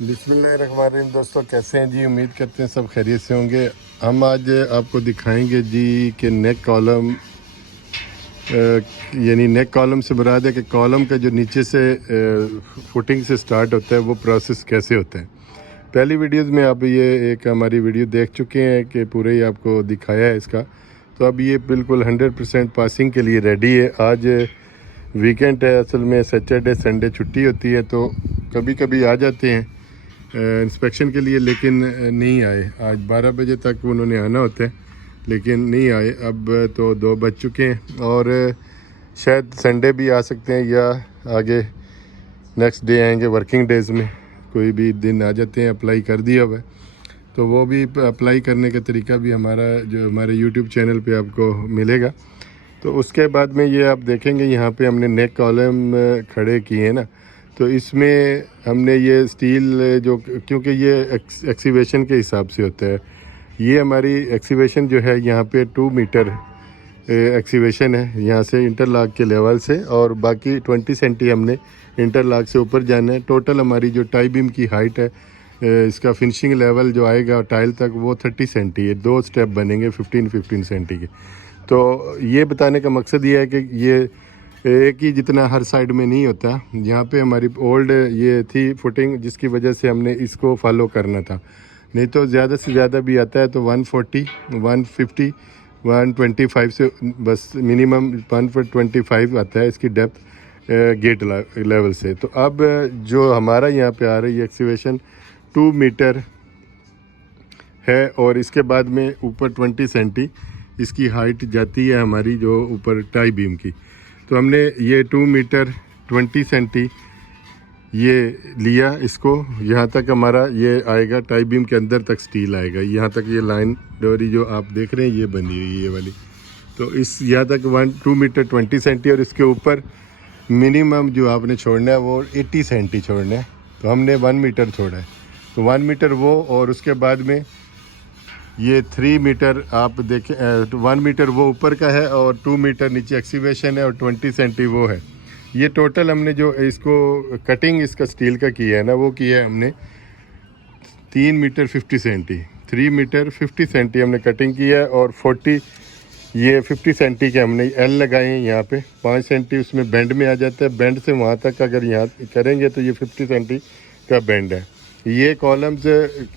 बिस्मिल्लाहिर्रहमानिर्रहीम। दोस्तों कैसे हैं जी? उम्मीद करते हैं सब खैरियत से होंगे। हम आज आपको दिखाएंगे जी कि नेक कॉलम यानी नेक कॉलम से मुराद है कि कॉलम का जो नीचे से फुटिंग से स्टार्ट होता है वो प्रोसेस कैसे होता है। पहली वीडियोस में आप ये एक हमारी वीडियो देख चुके हैं कि पूरे ही आपको दिखाया है इसका। तो अब ये बिल्कुल 100% पासिंग के लिए रेडी है। आज वीकेंड है, असल में सैटरडे संडे छुट्टी होती है तो कभी कभी आ जाते हैं इंस्पेक्शन के लिए, लेकिन नहीं आए। आज 12 बजे तक उन्होंने आना होता है लेकिन नहीं आए। अब तो 2 बज चुके हैं और शायद संडे भी आ सकते हैं या आगे नेक्स्ट डे आएंगे। वर्किंग डेज़ में कोई भी दिन आ जाते हैं। अप्लाई कर दिया हुआ है तो वो भी अप्लाई करने का तरीका भी हमारे यूट्यूब चैनल पे आपको मिलेगा। तो उसके बाद में ये आप देखेंगे यहाँ पे हमने नेक कॉलम खड़े किए हैं ना, तो इसमें हमने ये स्टील जो, क्योंकि ये एक्सीवेशन के हिसाब से होता है, ये हमारी एक्सीवेशन जो है यहाँ पे 2 मीटर एक्सीवेशन है यहाँ से इंटरलॉक के लेवल से, और बाकी 20 सेंटी हमने इंटरलॉक से ऊपर जाना है। टोटल हमारी जो टाई बीम की हाइट है, इसका फिनिशिंग लेवल जो आएगा टाइल तक वो 30 सेंटी है। 2 स्टेप बनेंगे 15 सेंटी के। तो ये बताने का मकसद ये है कि ये एक ही जितना हर साइड में नहीं होता। यहाँ पे हमारी ओल्ड ये थी फुटिंग जिसकी वजह से हमने इसको फॉलो करना था, नहीं तो ज़्यादा से ज़्यादा भी आता है तो 140, 150, 125 से बस मिनिमम 125 आता है इसकी डेप्थ गेट लेवल से। तो अब जो हमारा यहाँ पे आ रही है एक्सीवेशन 2 मीटर है और इसके बाद में ऊपर 20 सेंटी इसकी हाइट जाती है हमारी जो ऊपर टाई बीम की। तो हमने ये 2 मीटर 20 सेंटी ये लिया, इसको यहाँ तक हमारा ये आएगा, टाई बीम के अंदर तक स्टील आएगा। यहाँ तक ये लाइन डोरी जो आप देख रहे हैं ये बनी हुई है ये वाली। तो इस यहाँ तक 2 मीटर 20 सेंटी और इसके ऊपर मिनिमम जो आपने छोड़ना है वो 80 सेंटी छोड़ना है। तो हमने 1 मीटर छोड़ा है, तो 1 मीटर वो, और उसके बाद में ये 3 मीटर आप देखें, 1 मीटर वो ऊपर का है और 2 मीटर नीचे एक्सीवेशन है और 20 सेंटी वो है। ये टोटल हमने जो इसको कटिंग इसका स्टील का किया है ना, वो किया है हमने 3 मीटर 50 सेंटी, 3 मीटर 50 सेंटी हमने कटिंग किया है। और 40 ये 50 सेंटी के हमने एल लगाए हैं यहाँ पे। 5 सेंटी उसमें बेंड में आ जाता है, बेंड से वहाँ तक अगर यहाँ करेंगे तो ये 50 सेंटी का बेंड है। ये कॉलम्स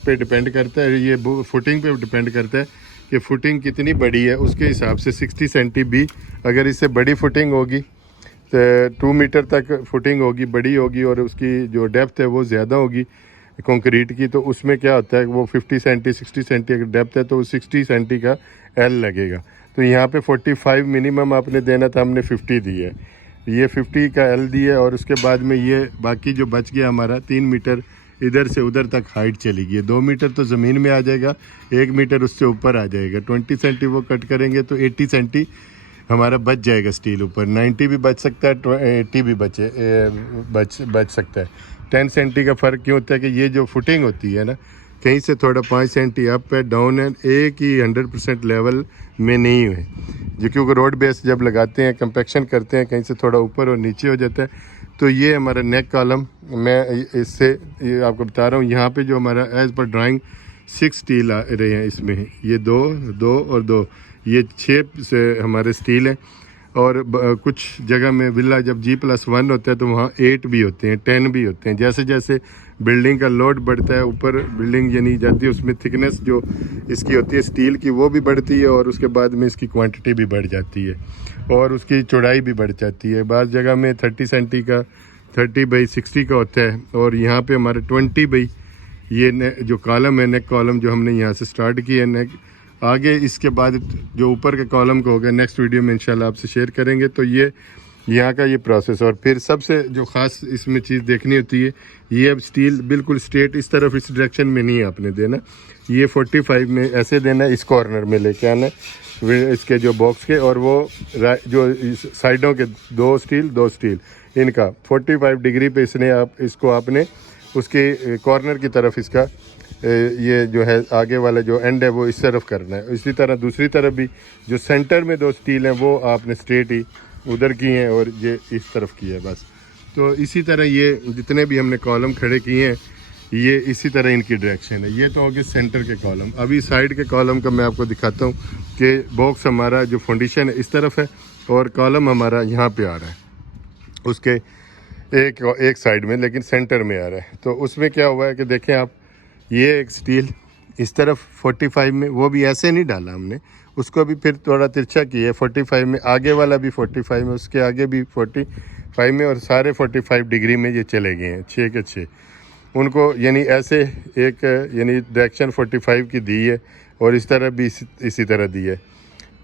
पे डिपेंड करता है, ये फुटिंग पे डिपेंड करता है कि फुटिंग कितनी बड़ी है, उसके हिसाब से 60 सेंटी भी अगर इससे बड़ी फुटिंग होगी तो 2 मीटर तक फुटिंग होगी, बड़ी होगी, और उसकी जो डेप्थ है वो ज़्यादा होगी कंक्रीट की, तो उसमें क्या होता है वो 50 सेंटी 60 सेंटी अगर डेप्थ है तो 60 सेंटी का एल लगेगा। तो यहाँ पे 45 मिनिमम आपने देना था, हमने 50 दिया है। ये 50 का एल दिया और उसके बाद में ये बाकी जो बच गया हमारा 3 मीटर इधर से उधर तक हाइट चली गई है। 2 मीटर तो ज़मीन में आ जाएगा, 1 मीटर उससे ऊपर आ जाएगा। 20 सेंटी वो कट करेंगे तो 80 सेंटी हमारा बच जाएगा स्टील ऊपर। 90 भी बच सकता है, 80 भी बच सकता है। 10 सेंटी का फ़र्क क्यों होता है कि ये जो फुटिंग होती है ना, कहीं से थोड़ा 5 सेंटी अप है डाउन है, एक ही 100% लेवल में नहीं है। जो क्योंकि रोड बेस जब लगाते हैं कंपैक्शन करते हैं कहीं से थोड़ा ऊपर और नीचे हो जाता है। तो ये हमारा नेक कॉलम, मैं इससे ये आपको बता रहा हूँ। यहाँ पे जो हमारा एज़ पर ड्राइंग 6 स्टील आ रहे हैं इसमें, ये 2 और 2, ये 6 से हमारे स्टील हैं। और कुछ जगह में विला जब G+1 होता है तो वहाँ 8 भी होते हैं, 10 भी होते हैं। जैसे जैसे बिल्डिंग का लोड बढ़ता है ऊपर बिल्डिंग यानी जाती है, उसमें थिकनेस जो इसकी होती है स्टील की वो भी बढ़ती है और उसके बाद में इसकी क्वांटिटी भी बढ़ जाती है और उसकी चौड़ाई भी बढ़ जाती है। बाज़ जगह में 30 सेंटी का 30/60 का होता है और यहाँ पे हमारे 20 ये जो कॉलम है नेक कॉलम जो हमने यहाँ से स्टार्ट किया है नेक। आगे इसके बाद जो ऊपर के कॉलम का होगा नेक्स्ट वीडियो में इंशाल्लाह आपसे शेयर करेंगे। तो ये यहाँ का ये प्रोसेस, और फिर सबसे जो ख़ास इसमें चीज़ देखनी होती है, ये अब स्टील बिल्कुल स्ट्रेट इस तरफ इस डायरेक्शन में नहीं आपने देना, ये 45 में ऐसे देना है, इस कॉर्नर में लेके आना है इसके जो बॉक्स के, और वो जो साइडों के 2 स्टील इनका 45 डिग्री पे इसको आपने उसके कॉर्नर की तरफ इसका ये जो है आगे वाला जो एंड है वो इस तरफ करना है। इसी तरह दूसरी तरफ भी जो सेंटर में 2 स्टील हैं वो आपने स्ट्रेट ही उधर की हैं और ये इस तरफ की है बस। तो इसी तरह ये जितने भी हमने कॉलम खड़े किए हैं ये इसी तरह इनकी डायरेक्शन है। ये तो हो गए सेंटर के कॉलम। अभी साइड के कॉलम का मैं आपको दिखाता हूँ कि बॉक्स हमारा जो फाउंडेशन है इस तरफ है और कॉलम हमारा यहाँ पे आ रहा है उसके एक साइड में, लेकिन सेंटर में आ रहा है। तो उसमें क्या हुआ है कि देखें आप, ये एक स्टील इस तरफ 45 में, वो भी ऐसे नहीं डाला हमने, उसको भी फिर थोड़ा तिरछा किया 45 में, आगे वाला भी 45 में, उसके आगे भी 45 में, और सारे 45 डिग्री में ये चले गए हैं 6 के 6 उनको, यानी ऐसे एक यानी डायरेक्शन 45 की दी है और इस तरह भी इसी तरह दी है।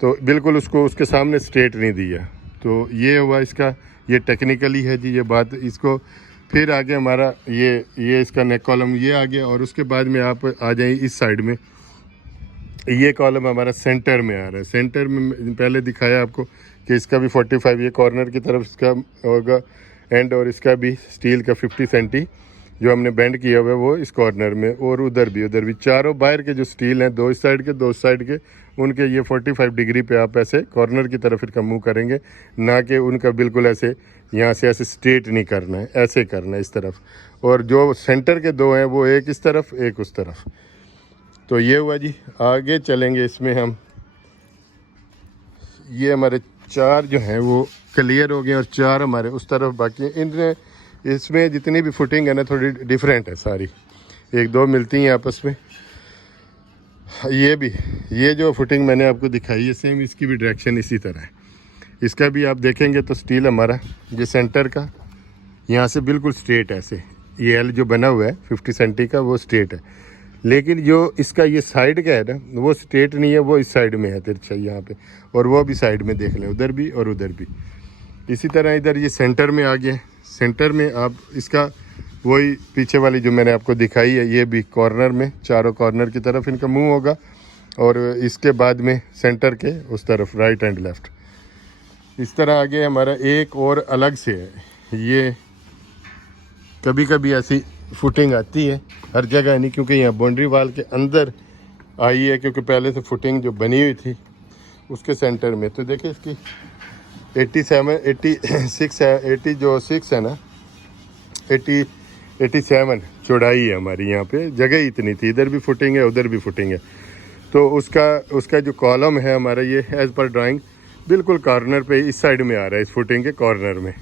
तो बिल्कुल उसको उसके सामने स्ट्रेट नहीं दिया। तो ये हुआ इसका, ये टेक्निकली है जी ये बात। इसको फिर आगे हमारा ये इसका नेक कॉलम ये आ गया, और उसके बाद में आप आ जाए इस साइड में, ये कॉलम हमारा सेंटर में आ रहा है। सेंटर में पहले दिखाया आपको कि इसका भी 45, ये कॉर्नर की तरफ इसका होगा एंड, और इसका भी स्टील का 50 सेंटी जो हमने बेंड किया हुआ है वो इस कॉर्नर में, और उधर भी चारों बाहर के जो स्टील हैं, दो इस साइड के दो उस साइड के, उनके ये 45 डिग्री पे आप ऐसे कॉर्नर की तरफ इनका मूव करेंगे, ना कि उनका बिल्कुल ऐसे यहाँ से ऐसे स्ट्रेट नहीं करना है, ऐसे करना है इस तरफ। और जो सेंटर के दो हैं वो एक इस तरफ एक उस तरफ। तो ये हुआ जी। आगे चलेंगे इसमें हम, ये हमारे 4 जो हैं वो क्लियर हो गए और 4 हमारे उस तरफ बाकी हैं। इनमें इसमें जितनी भी फुटिंग है ना थोड़ी डिफरेंट है सारी, एक दो मिलती हैं आपस में। ये जो फुटिंग मैंने आपको दिखाई है सेम इसकी भी डायरेक्शन इसी तरह है। इसका भी आप देखेंगे तो स्टील हमारा ये सेंटर का यहाँ से बिल्कुल स्ट्रेट ऐसे, ये एल जो बना हुआ है 50 सेंटी का वो स्ट्रेट है, लेकिन जो इसका ये साइड का है ना वो स्ट्रेट नहीं है, वो इस साइड में है तिरछा यहाँ पे, और वो भी साइड में देख लें, उधर भी और उधर भी। इसी तरह इधर ये सेंटर में आ गया। सेंटर में आप इसका वही पीछे वाली जो मैंने आपको दिखाई है, ये भी कॉर्नर में, चारों कॉर्नर की तरफ इनका मुंह होगा, और इसके बाद में सेंटर के उस तरफ राइट एंड लेफ़्ट। इस तरह आगे हमारा एक और अलग से है। ये कभी कभी ऐसी फुटिंग आती है, हर जगह नहीं, क्योंकि यहाँ बाउंड्री वाल के अंदर आई है, क्योंकि पहले से फुटिंग जो बनी हुई थी उसके सेंटर में। तो देखिए इसकी 80 जो 6 है ना, 87 चौड़ाई है हमारी। यहाँ पे जगह ही इतनी थी, इधर भी फुटिंग है उधर भी फुटिंग है। तो उसका जो कॉलम है हमारा ये एज़ पर ड्राइंग बिल्कुल कॉर्नर पे इस साइड में आ रहा है, इस फुटिंग के कॉर्नर में।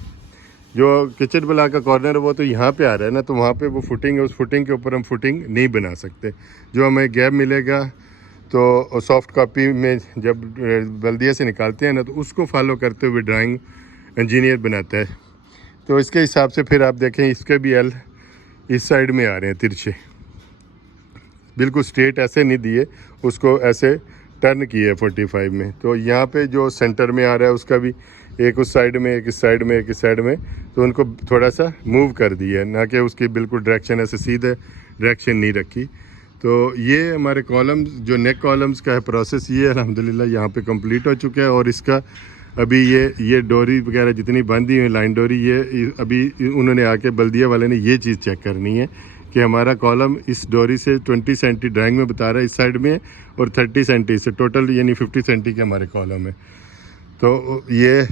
जो किचन ब्लॉक का कॉर्नर है वो तो यहाँ पे आ रहा है ना, तो वहाँ पे वो फुटिंग है, उस फुटिंग के ऊपर हम फुटिंग नहीं बना सकते। जो हमें गैप मिलेगा तो सॉफ्ट कॉपी में जब बल्दिया से निकालते हैं ना, तो उसको फॉलो करते हुए ड्राइंग इंजीनियर बनाता है। तो इसके हिसाब से फिर आप देखें इसके भी एल इस साइड में आ रहे हैं तिरछे, बिल्कुल स्ट्रेट ऐसे नहीं दिए, उसको ऐसे टर्न किए 45 में। तो यहाँ पे जो सेंटर में आ रहा है उसका भी एक उस साइड में एक इस साइड में एक इस साइड में, तो उनको थोड़ा सा मूव कर दिया है, ना कि उसकी बिल्कुल डायरेक्शन ऐसे सीधे डायरेक्शन नहीं रखी। तो ये हमारे कॉलम्स जो नेक कॉलम्स का है प्रोसेस, ये अल्हम्दुलिल्लाह यहाँ पे कंप्लीट हो चुका है। और इसका अभी ये डोरी वगैरह जितनी बंधी हुई लाइन डोरी, ये अभी उन्होंने आके बल्दिया वाले ने ये चीज़ चेक करनी है कि हमारा कॉलम इस डोरी से 20 सेंटी ड्राइंग में बता रहा है इस साइड में, और 30 सेंटी से टोटल यानी 50 सेंटी के हमारे कॉलम है। तो ये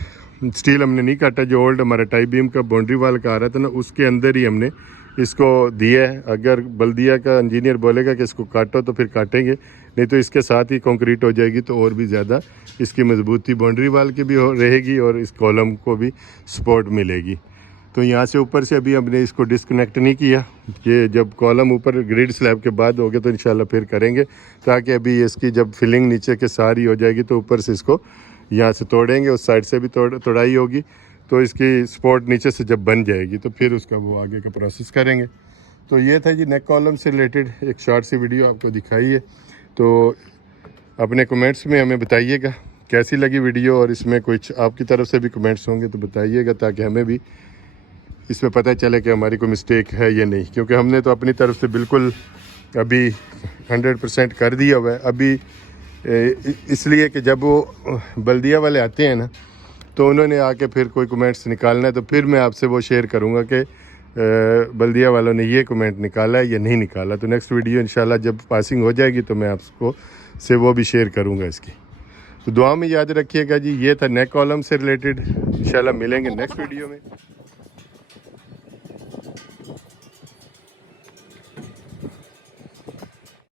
स्टील हमने नहीं काटा, जो ओल्ड हमारा टाई बीम का बाउंड्री वाल का आ रहा था ना, उसके अंदर ही हमने इसको दिया है। अगर बल्दिया का इंजीनियर बोलेगा कि इसको काटो तो फिर काटेंगे, नहीं तो इसके साथ ही कंक्रीट हो जाएगी, तो और भी ज़्यादा इसकी मजबूती बाउंड्री वाल की भी रहेगी और इस कॉलम को भी सपोर्ट मिलेगी। तो यहाँ से ऊपर से अभी हमने इसको डिस्कनेक्ट नहीं किया, कि जब कॉलम ऊपर ग्रिड स्लैब के बाद हो गया तो इंशाल्लाह फिर करेंगे, ताकि अभी इसकी जब फिलिंग नीचे के सारी हो जाएगी तो ऊपर से इसको यहाँ से तोड़ेंगे, उस साइड से भी तोड़ाई होगी, तो इसकी सपोर्ट नीचे से जब बन जाएगी तो फिर उसका वो आगे का प्रोसेस करेंगे। तो ये था जी नेक कॉलम से रिलेटेड एक शॉर्ट सी वीडियो आपको दिखाई है। तो अपने कमेंट्स में हमें बताइएगा कैसी लगी वीडियो, और इसमें कुछ आपकी तरफ से भी कमेंट्स होंगे तो बताइएगा, ताकि हमें भी इसमें पता चले कि हमारी कोई मिस्टेक है या नहीं, क्योंकि हमने तो अपनी तरफ से बिल्कुल अभी 100% कर दिया हुआ है। अभी इसलिए कि जब वो बल्दिया वाले आते हैं ना, तो उन्होंने आके फिर कोई कमेंट्स निकालना है, तो फिर मैं आपसे वो शेयर करूँगा कि बल्दिया वालों ने ये कमेंट निकाला है या नहीं निकाला। तो नेक्स्ट वीडियो इंशाल्लाह जब पासिंग हो जाएगी तो मैं आपको से वो भी शेयर करूँगा इसकी। तो दुआ में याद रखिएगा जी। ये था नेक कॉलम से रिलेटेड। इंशाल्लाह मिलेंगे नेक्स्ट वीडियो में।